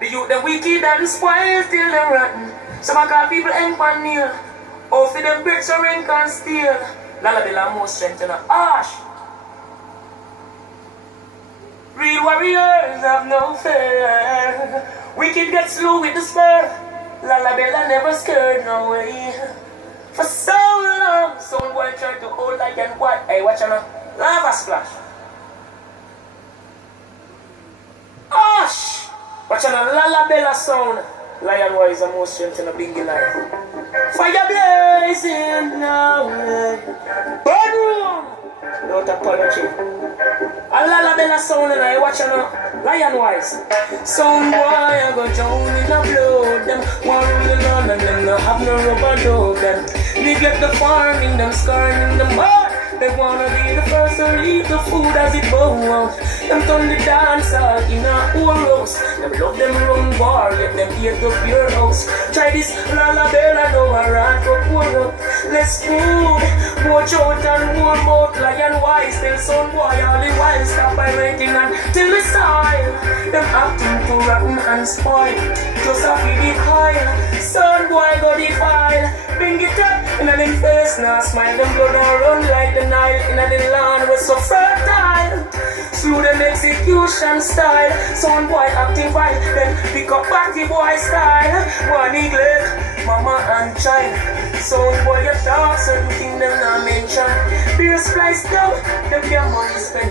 The youth, the wicked and spoiled till them rotten. Some of call people ink and nail. Oh, for them bricks or ink and steel. Lala bela more strength in a ash. Real warriors have no fear. Wicked get slew with the spur. Lala bela never scared no way. For so long, some boy tried to hold like and what? Hey, watch out now. Lava splash. Ash! Watch out now. Lala bela sound. Lion wise and more strength in a bingy life. Fire blazing now. Burn room! Without apology. A Lala bela sound and I watch now. Lion wise. Some boy I go drown in the blood. Them want rule alone and them no have no rubber dog. Them neglect the farming, them scarring the mud. They wanna be the first to eat the food as it bow out. Them turn the dance out in a whole house. Them love them run bar, yet them eat the pure house. Try this Lala bela, no a rat for pour up. Less food, more out and more mouth. Lion wise, tell son boy all the while. Stop by renting and till the style. Them acting too rotten and spoiled. Just a feed it high. Son boy go defile. Bring it up in a them face now. Smile them blood and run like the Nile. In a the land was so fertile. Slew them execution style. Son boy acting vile. Then pick up party boy style. One neglect mama and child. Son boy you talk certain thing them not mention. Beer splice down. Them their money spent.